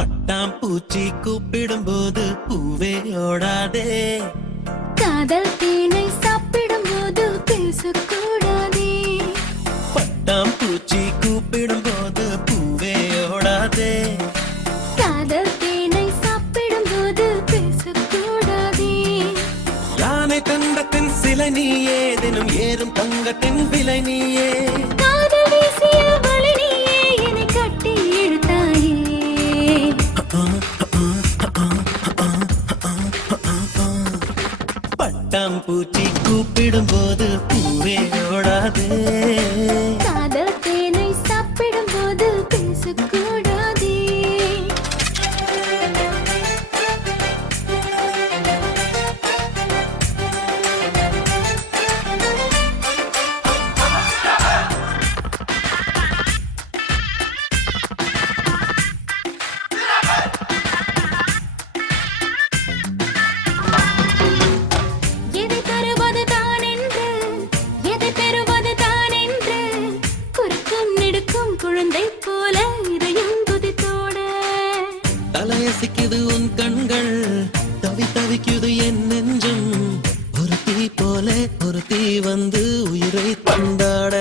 பட்டாம்பூச்சி கூப்பிடும் போது பூவே ஓடாதே. காதல் தேனை சாப்பிடும் போது பேசக்கூடாதே. பட்டாம்பூச்சி கூப்பிடும் போது பூவே ஓடாதே. காதல் தேனை சாப்பிடும் போது பேசக்கூடாதே. யானை தந்தத்தின் சிலை நீயே, தினம் ஏறும் தங்கத்தின் விலை நீயே. காதல் வீசிய வழி நீயே, என்னை கட்டி இழுத்தாயே. பட்டாம்பூச்சி கூப்பிடும் போது பூவே ஓடாதே. காதல் தேனை சாப்பிடும் போது பேசக்கூடாதே. எதை தருவது தான் என்று, எதை பெறுவது தான் என்று, குறுக்கும் நெடுக்கும் குழந்தை போல இதயம் குதித்தோட. தலையசிக்குது உன் கண்கள், தவிக்குது என் நெஞ்சம். ஒரு தீ போல ஒரு தீ வந்து உயிரை தந்தாட.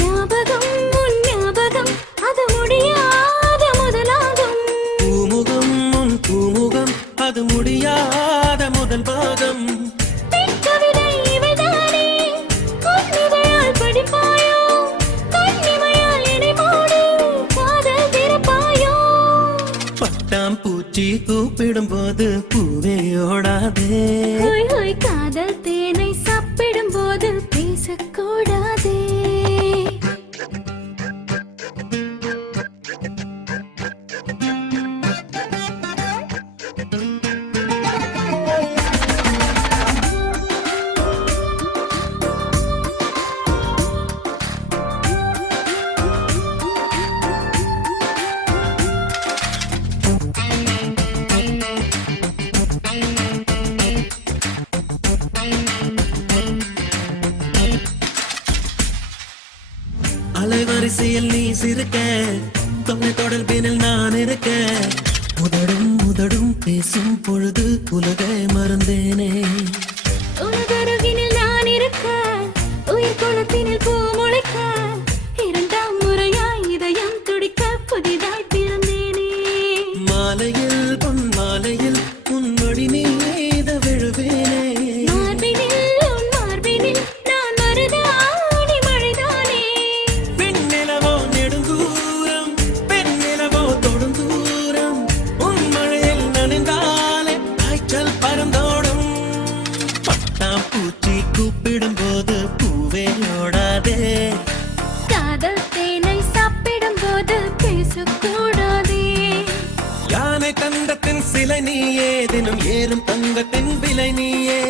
ஞாபகம் உன் ஞாபகம், அது முடியாத முதலாகும். பூமுகம் உன் பூமுகம், அது முடியாத முதல் பாகம். பெண் கவிதை இவைதானே, உன்னிதழால் படிப்பாயோ, கண்ணிமையால் என்னை மூடி காதல் திறப்பாயோ. பட்டாம்பூச்சி கூப்பிடும் போது பூவே ஓடாதே. ஹோய் ஹோய் காதல் தேனை சாப்பிடும் போது பேசக்கூடாதே. அலைவரிசையில் நீ சிரிக்க, தொலை தொடர்பினில் நான் இருக்க. முதடும் பேசும் பொழுது உலகை மறந்தேனே. உலகருகினில் நான் இருக்க, உயிர் குளத்தினில் பூ முளைக்க. இரண்டாம் முறையாய் இதயம் துடிக்க புதிதாய் பிறந்தேனே. மாலையில் பொன் மாலையில் உன் மடி மீத விழுவேனே. மார்பினில் உன் மார்பினில் நான் மருதாணி மழைதானே. பெண்ணிலவோ நெடுந்தூரம், பெண்ணிலவோ தொடுந்தூரம். உன் மழையில் நனைந்தாலே காய்ச்சல் பறந்தோடும். பட்டாம்பூச்சி கூப்பிடும் போது பூவே ஓடாதே. காதல் தேனை சாப்பிடும் போது பேசக்கூடாதே. யானை தந்தத்தின் சிலை நீயே, தினம் ஏறும் தங்கத்தின் விலை நீயே.